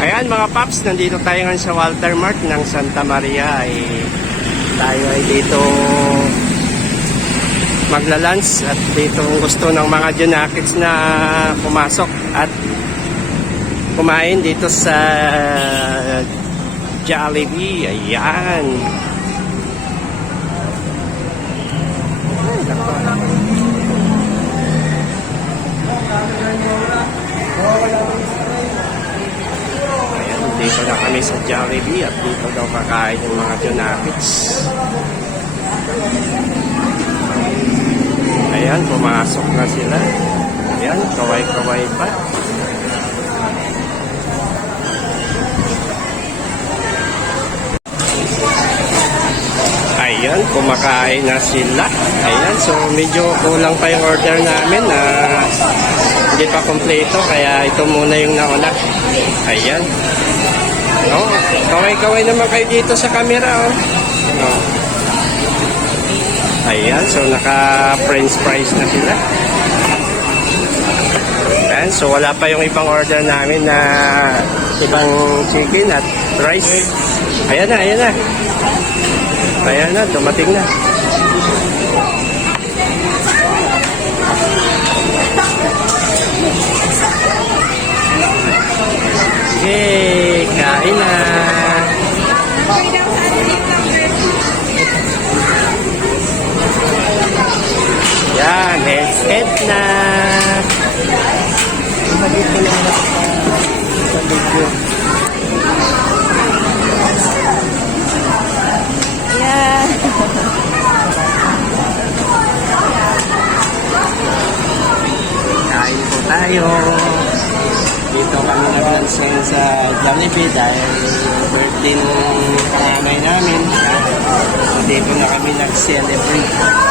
Ayan mga paps, nandito tayo ngayon sa Walter Mart ng Santa Maria. Tayo ay dito magla-lunch at dito gusto ng mga Junakits na pumasok at kumain dito sa Jollibee. Ayan. Dito na kami sa Jollibee at dito daw kakain yung mga Junakits. Ayan, pumasok na sila. Ayan, kaway-kaway pa. Ayan, kumakain na sila. Ayan, so medyo kulang pa yung order namin na hindi pa kompleto, kaya ito muna yung nauna. Ayan. Oh, kaway-kaway naman kayo dito sa camera, oh. Oh. Ayan, so naka-french fries na sila. Ayan, so wala pa yung ibang order namin na ibang chicken at rice. Ayan na, ayan na. Ayan na, dumating na. Okay, kain na. Yan, head na. Dito lang sa video. Yan. Kain po tayo. Dito kami nag-lunch ngayon sa Jollibee dahil birthday ng panganay namin. So dito na kami nag-celebrate.